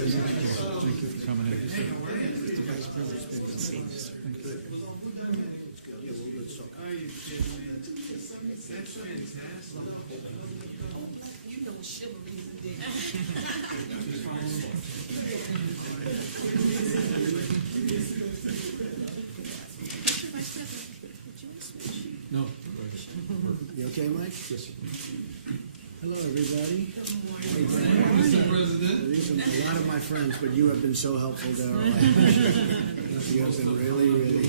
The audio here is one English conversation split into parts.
Thank you for coming in. No. You okay, Mike? Yes, sir. Hello, everybody. Mr. President. These are a lot of my friends, but you have been so helpful, Darrell. I appreciate it. You have been really,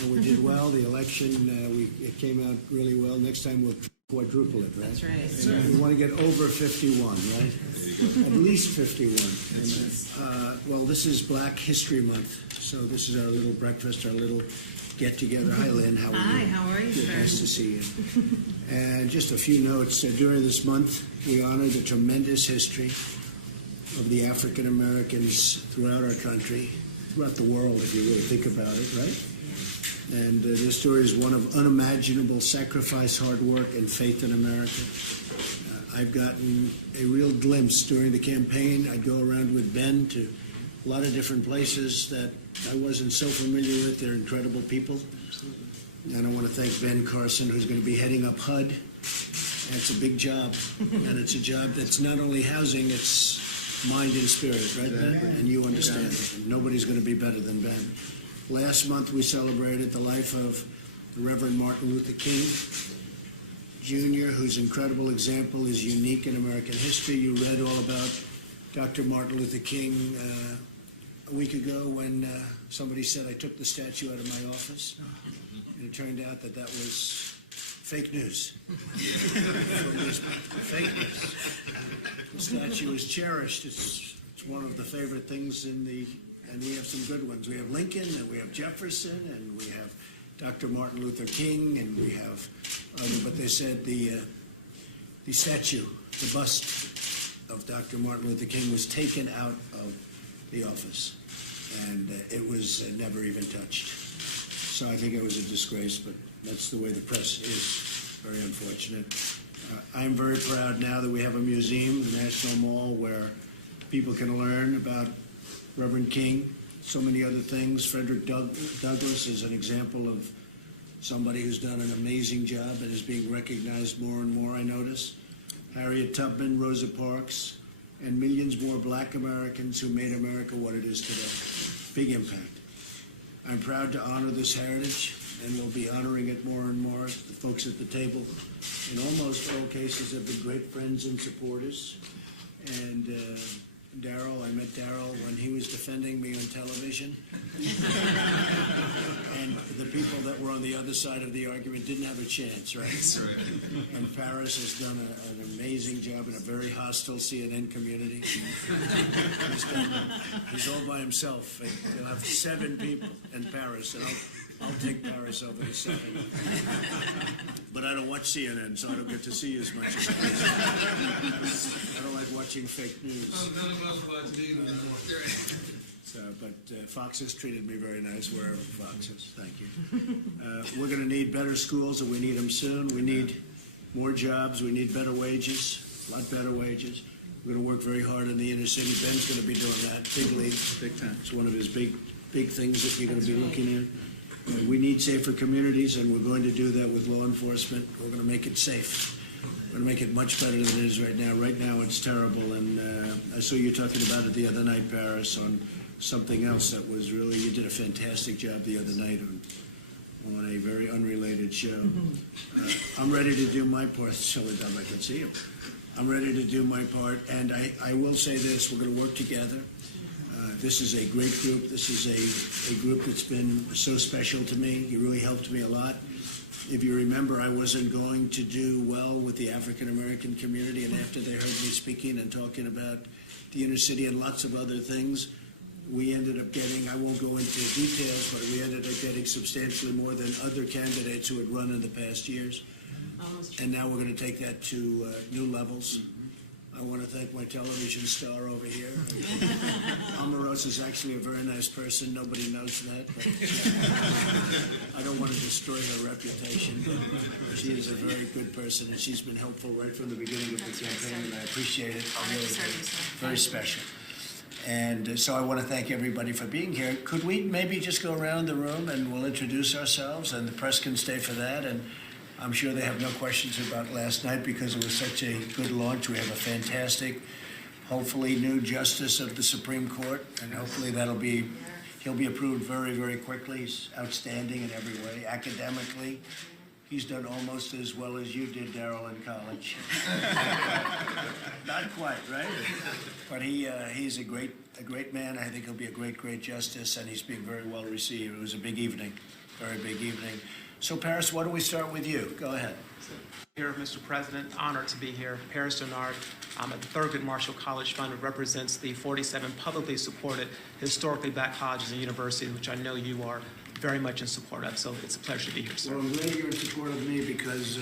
and we did well. The election, it came out really well. Next time we'll quadruple it, right? That's right. We want to get over 51, right? At least 51. And, well, this is Black History Month, so this is our little breakfast, our little get-together. Hi, Lynn. How are you? Hi, how are you, Good, sir? nice to see you. And just a few notes. During this month, we honor the tremendous history of the African Americans throughout our country, throughout the world, if you really think about it, right? And this story is one of unimaginable sacrifice, hard work, and faith in America. I've gotten a real glimpse during the campaign. I'd go around with Ben to a lot of different places that I wasn't so familiar with. They're incredible people. And I want to thank Ben Carson, who's going to be heading up HUD. It's a big job. And it's a job that's not only housing, it's mind and spirit, right, Ben? And you understand it. And nobody's going to be better than Ben. Last month, we celebrated the life of the Reverend Martin Luther King Jr., whose incredible example is unique in American history. You read all about Dr. Martin Luther King a week ago when somebody said I took the statue out of my office. And it turned out that was fake news. Fake news. The statue is cherished. It's one of the favorite things and we have some good ones. We have Lincoln, and we have Jefferson, and we have Dr. Martin Luther King, and we have but they said the statue, the bust of Dr. Martin Luther King was taken out of the office, and it was never even touched. So I think it was a disgrace, but that's the way the press is. Very unfortunate. I'm very proud now that we have a museum, the National Mall, where people can learn about Reverend King, so many other things. Frederick Douglass is an example of somebody who's done an amazing job and is being recognized more and more, I notice. Harriet Tubman, Rosa Parks, and millions more Black Americans who made America what it is today. Big impact. I'm proud to honor this heritage, and we'll be honoring it more and more. The folks at the table, in almost all cases, have been great friends and supporters. And Darrell, I met Darrell when he was defending me on television. And the people that were on the other side of the argument didn't have a chance, right? That's right. And Paris has done an amazing job in a very hostile CNN community. He's all by himself. He'll have 7 people in Paris, and I'll take Paris over the 7. But I don't watch CNN, so I don't get to see as much as I don't like watching fake news. None of us watch neither. But Fox has treated me very nice, wherever Fox is. Thank you. We're going to need better schools, and we need them soon. We need more jobs. We need better wages, a lot better wages. We're going to work very hard in the inner city. Ben's going to be doing that, big league. Big time. It's one of his big things that we're going to be looking at. We need safer communities, and we're going to do that with law enforcement. We're going to make it safe. We're going to make it much better than it is right now. Right now, it's terrible, and I saw you talking about it the other night, Paris, on something else that was really, you did a fantastic job the other night on a very unrelated show. I'm ready to do my part. So I can see you. I'm ready to do my part, and I will say this, we're going to work together. This is a great group. This is a group that's been so special to me. You really helped me a lot. If you remember, I wasn't going to do well with the African American community, and after they heard me speaking and talking about the inner city and lots of other things, we ended up getting, I won't go into details, but we ended up getting substantially more than other candidates who had run in the past years. And now we're going to take that to new levels. I want to thank my television star over here. Omarosa is actually a very nice person. Nobody knows that. But I don't want to destroy her reputation. But she is a very good person, and she's been helpful right from the beginning of the campaign, and I appreciate it. I really do. Very special. And so I want to thank everybody for being here. Could we maybe just go around the room and we'll introduce ourselves, and the press can stay for that. And I'm sure they have no questions about last night because it was such a good launch. We have a fantastic, hopefully, new justice of the Supreme Court, and hopefully he'll be approved very, very quickly. He's outstanding in every way. Academically, he's done almost as well as you did, Darrell, in college. Not quite, right? But he's a great man. I think he'll be a great justice, and he's being very well received. It was a big evening, very big evening. So, Paris, why don't we start with you? Go ahead. Here, Mr. President, honored to be here. Paris Dennard, I'm at the Thurgood Marshall College Fund, who represents the 47 publicly supported historically black colleges and universities, which I know you are very much in support of. So it's a pleasure to be here, sir. Well, I'm glad you're in support of me because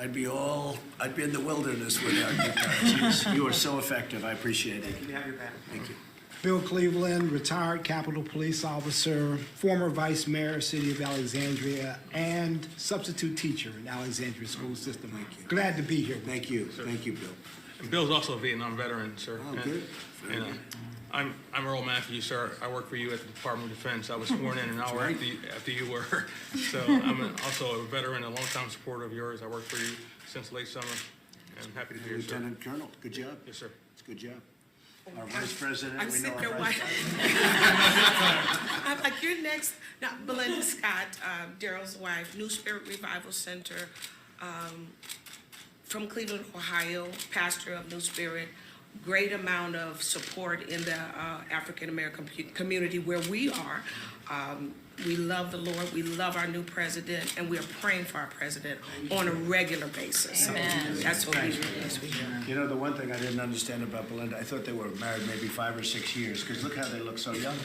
I'd be in the wilderness without you, Paris. You are so effective. I appreciate it. Good to have you back. Thank you. Bill Cleveland, retired Capitol Police officer, former vice mayor, City of Alexandria, and substitute teacher in Alexandria School System. Thank you. Glad to be here. Thank you. Thank you, Bill. And Bill's also a Vietnam veteran, sir. Oh, good. Very And, good. I'm Earl Matthews, sir. I work for you at the Department of Defense. I was sworn in an hour after you were. So I'm also a veteran, a longtime supporter of yours. I worked for you since late summer, and I'm happy to be here, sir. Lieutenant Colonel, good job. Yes, sir. It's a good job. Our vice president, I'm we know sick our your vice wife. I'm like, you're next. Now, Belinda Scott, Darrell's wife, New Spirit Revival Center, from Cleveland, Ohio, pastor of New Spirit. Great amount of support in the African-American community where we are. We love the Lord, we love our new president, and we are praying for our president on a regular basis. Amen. So that's what we do. You know, the one thing I didn't understand about Belinda, I thought they were married maybe 5 or 6 years, because look how they look so young.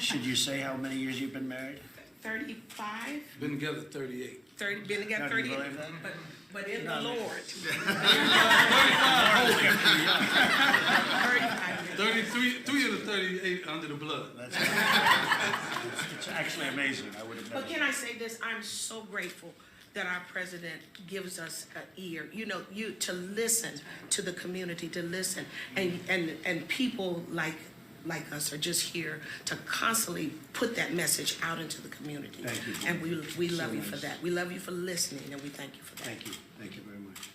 Should you say how many years you've been married? 35, Been together 38. 30, been together Now, do you 30, believe that? but in the Lord. 33 to 38 under the blood. That's it's actually amazing. I would have never. But can I say this? I'm so grateful that our president gives us an ear, to listen to the community, to listen. And people like us are just here to constantly put that message out into the community. Thank you. And we love So you for nice. that. We love you for listening, and we thank you for that. Thank you. Thank you very much.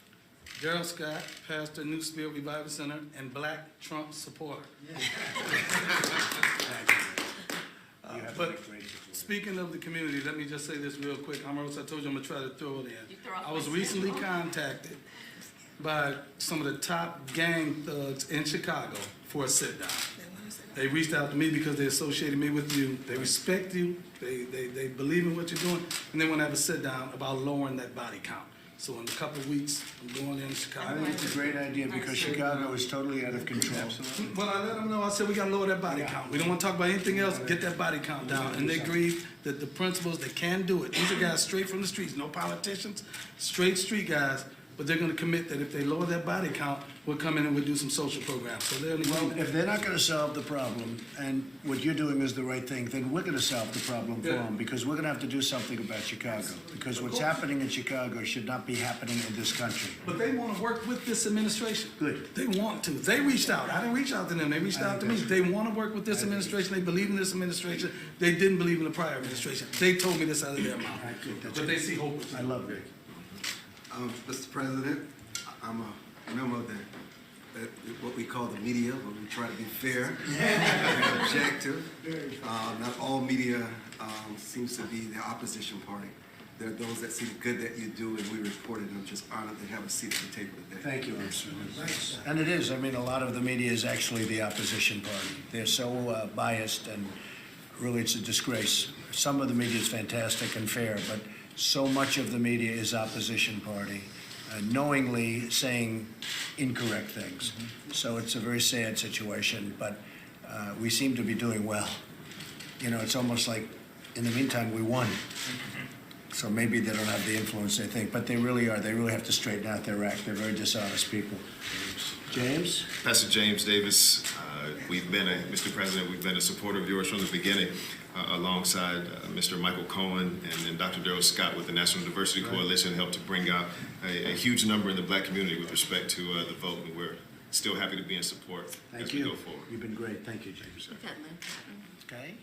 Darrell Scott, pastor, New Spirit Revival Center, and Black Trump supporter. You have but- a great support. Speaking of the community, let me just say this real quick. I told you I'm gonna try to throw it in. I was recently contacted by some of the top gang thugs in Chicago for a sit down. They reached out to me because they associated me with you. They respect you. They believe in what you're doing, and they want to have a sit down about lowering that body count. So in a couple of weeks, I'm going in I Chicago. think it's a great idea because Chicago is totally out of control. Well, I let them know, I said, we gotta lower that body count. We don't wanna talk about anything else, get that body count down. And they agreed that the principals, they can do it. These are guys straight from the streets, no politicians, straight street guys. But they're gonna commit that if they lower that body count, we'll come in and we'll do some social programs. So they're in Well, agreement. if they're not going to solve the problem, and what you're doing is the right thing, then we're going to solve the problem for Yeah. them, because we're going to have to do something about Chicago. Because what's happening in Chicago should not be happening in this country. But they wanna work with this administration. Good. They want to. They reached out. I didn't reach out to them. They reached out to me. They wanna work with this administration. They believe in this administration. They didn't believe in the prior administration. They told me this out of their mouth. Good. That's But they see hope. I love it. Mr. President, I'm a member of what we call the media, but we try to be fair and objective. Not all media seems to be the opposition party. There are those that see the good that you do, and we report it, and I'm just honored to have a seat at the table today. Thank you, Mr. And it is. I mean, a lot of the media is actually the opposition party. They're so biased, and really it's a disgrace. Some of the media is fantastic and fair, but so much of the media is opposition party, knowingly saying incorrect things. So it's a very sad situation, but we seem to be doing well. You know, it's almost like, in the meantime, we won. So maybe they don't have the influence they think, but they really are. They really have to straighten out their act. They're very dishonest people. James? Pastor James Davis, Mr. President, we've been a supporter of yours from the beginning, alongside Mr. Michael Cohen and Dr. Darrell Scott with the National Diversity Coalition, helped to bring out a huge number in the black community with respect to the vote. And we're still happy to be in support Thank as we you. go forward. You've been great. Thank you, James. We've had Lynn Patton. Okay.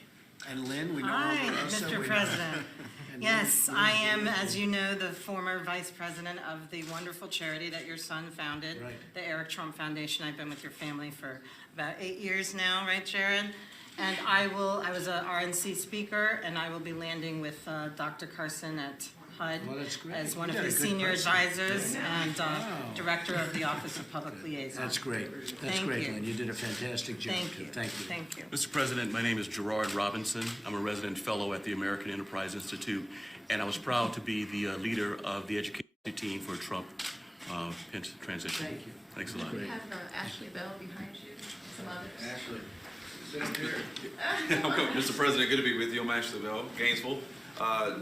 And Lynn, we know Hi, Omarosa, Mr. we know- President. And Yes, Lynn- I am, as you know, the former vice president of the wonderful charity that your son founded, Right. the Eric Trump Foundation. I've been with your family for about 8 years now, right, Sharon? And I was a RNC speaker, and I will be landing with Dr. Carson at HUD Well, that's great. as one You of got a his good senior person. advisors and Wow. director of the Office of Public Liaison. That's great. That's Thank great, you. Lynn. You did a fantastic job. Thank you. Thank you. Thank you. Mr. President, my name is Gerard Robinson. I'm a resident fellow at the American Enterprise Institute, and I was proud to be the leader of the education team for Trump pension transition. Thank you. Thanks a lot. We have Ashley Bell behind you, some others. Ashley. Mr. President, good to be with you. I'm Ashley Bell, Gainesville.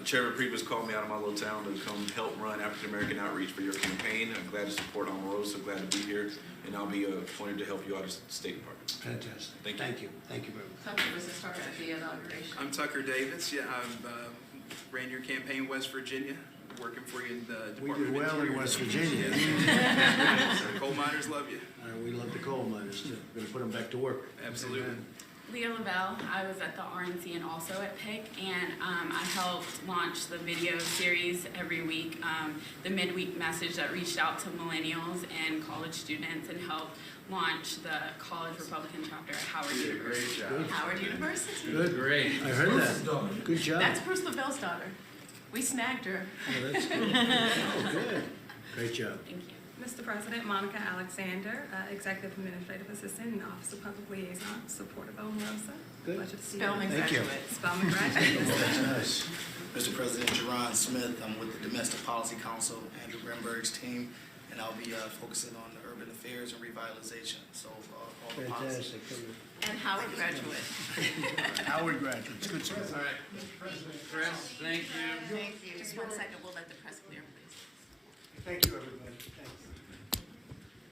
Chairman Priebus called me out of my little town to come help run African American outreach for your campaign. I'm glad to support Omarosa, glad to be here, and I'll be appointed to help you out as State Department. Fantastic. Thank you. Thank you. Thank you very much. Some of us started at the inauguration. I'm Tucker Davis. Yeah, I've ran your campaign in West Virginia, working for you in the We Department do of well in Interior. West Virginia. The coal miners love you. We love the coal miners, too. We're going to put them back to work. Absolutely. Leah Lavelle. I was at the RNC and also at PIC, and I helped launch the video series every week, the midweek message that reached out to millennials and college students and helped launch the College Republican chapter at Howard University. Howard University. Good. Great. I heard that. Good job. That's Bruce Lavelle's daughter. We snagged her. Oh, that's good. Oh, good. Great job. Thank you. Mr. President, Monica Alexander, Executive Administrative Assistant in the Office of Public Liaison, support of Omarosa. Good. Pleasure to see you. Spelman Thank you. graduate. Spelman graduate. That's nice. Mr. President, Jerron Smith, I'm with the Domestic Policy Council, Andrew Grenberg's team, and I'll be focusing on the urban affairs and revitalization, so all the policies. Fantastic. And Howard graduate. Howard graduates. Good stuff. All right. Chris, thank you. Just 1 second, we'll let the press clear, please. Thank you, everybody.